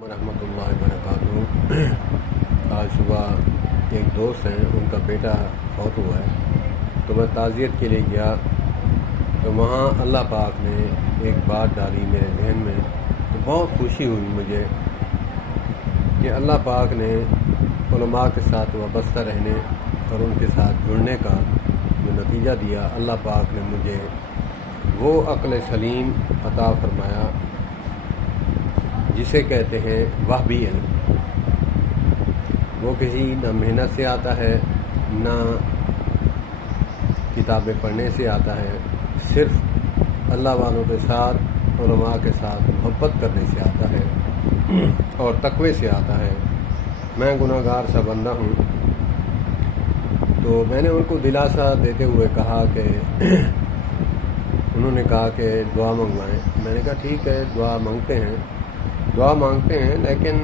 ورحمۃ اللہ وبرکاتہ۔ آج صبح ایک دوست ہیں، ان کا بیٹا فوت ہوا ہے، تو میں تعزیت کے لیے گیا تو وہاں اللہ پاک نے ایک بات ڈالی میرے ذہن میں، تو بہت خوشی ہوئی مجھے کہ اللہ پاک نے علماء کے ساتھ وابستہ رہنے اور ان کے ساتھ جڑنے کا جو نتیجہ دیا، اللہ پاک نے مجھے وہ عقل سلیم عطا فرمایا جسے کہتے ہیں وہبی علم۔ وہ کسی نہ محنت سے آتا ہے، نہ کتابیں پڑھنے سے آتا ہے، صرف اللہ والوں کے ساتھ، علماء کے ساتھ محبت کرنے سے آتا ہے اور تقوی سے آتا ہے۔ میں گناہ گار سا بندہ ہوں، تو میں نے ان کو دلاسا دیتے ہوئے کہا کہ انہوں نے کہا کہ دعا منگوائیں۔ میں نے کہا ٹھیک ہے، دعا مانگتے ہیں، لیکن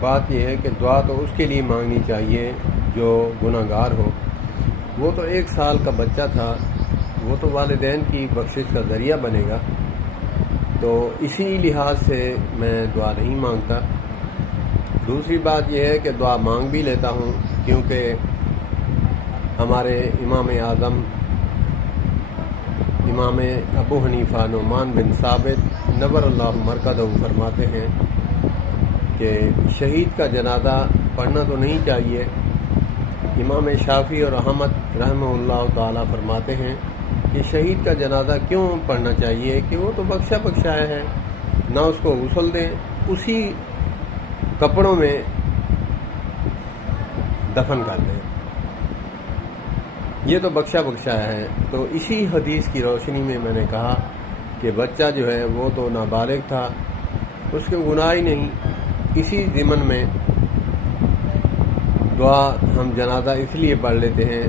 بات یہ ہے کہ دعا تو اس کے لیے مانگنی چاہیے جو گناہ گار ہو۔ وہ تو 1 سال کا بچہ تھا، وہ تو والدین کی بخشش کا ذریعہ بنے گا، تو اسی لحاظ سے میں دعا نہیں مانگتا۔ دوسری بات یہ ہے کہ دعا مانگ بھی لیتا ہوں، کیونکہ ہمارے امام اعظم امام ابو حنیفہ نعمان بن ثابت نور اللہ مرکزہ فرماتے ہیں کہ شہید کا جنازہ پڑھنا تو نہیں چاہیے۔ امام شافعی اور احمد رحمہ اللہ تعالی فرماتے ہیں کہ شہید کا جنازہ کیوں پڑھنا چاہیے، کہ وہ تو بخشا بخشایا ہے، نہ اس کو غسل دیں، اسی کپڑوں میں دفن کر دیں، یہ تو بخشا بخشایا ہے۔ تو اسی حدیث کی روشنی میں نے کہا کہ بچہ جو ہے وہ تو نابالغ تھا، اس کے گناہ ہی نہیں، اسی ضمن میں دعا ہم جنازہ اس لیے پڑھ لیتے ہیں۔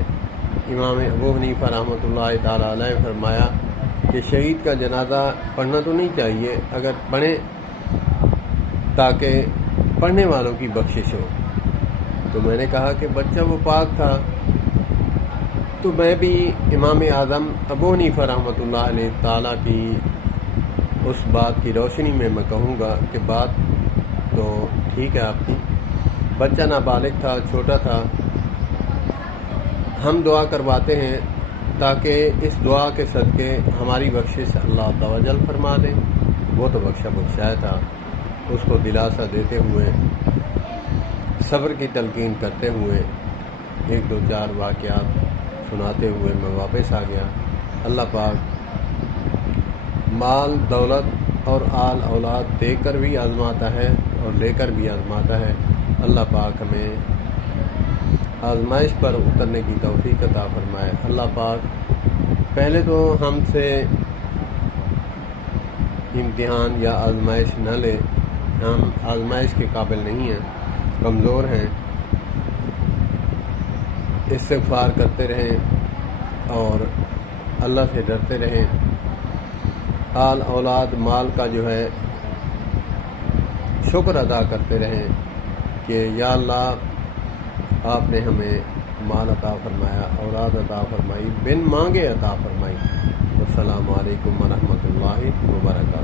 امام ابو حنیفہ رحمۃ اللہ تعالی علیہ فرمایا کہ شہید کا جنازہ پڑھنا تو نہیں چاہیے، اگر پڑھیں تاکہ پڑھنے والوں کی بخشش ہو۔ تو میں نے کہا کہ بچہ وہ پاک تھا، تو میں بھی امام اعظم ابو حنیفہ رحمۃ اللہ علیہ تعالیٰ کی اس بات کی روشنی میں کہوں گا کہ بات تو ٹھیک ہے آپ کی، بچہ نابالغ تھا، چھوٹا تھا، ہم دعا کرواتے ہیں تاکہ اس دعا کے صدقے ہماری بخشش اللہ توجل فرما دے۔ وہ تو بخشا بخشایا تھا، اس کو دلاسا دیتے ہوئے، صبر کی تلقین کرتے ہوئے، 1 2 4 واقعات سناتے ہوئے میں واپس آ گیا۔ اللہ پاک مال دولت اور آل اولاد دے کر بھی آزماتا ہے اور لے کر بھی آزماتا ہے۔ اللہ پاک ہمیں آزمائش پر اترنے کی توفیق عطا فرمائے۔ اللہ پاک پہلے تو ہم سے امتحان یا آزمائش نہ لے، ہم آزمائش کے قابل نہیں ہیں، کمزور ہیں، استغفار کرتے رہیں اور اللہ سے ڈرتے رہیں۔ آل اولاد مال کا جو ہے شکر ادا کرتے رہیں کہ یا اللہ آپ نے ہمیں مال عطا فرمایا، اولاد عطا فرمائی، بن مانگے عطا فرمائی۔ السلام علیکم ورحمۃ اللہ وبرکاتہ۔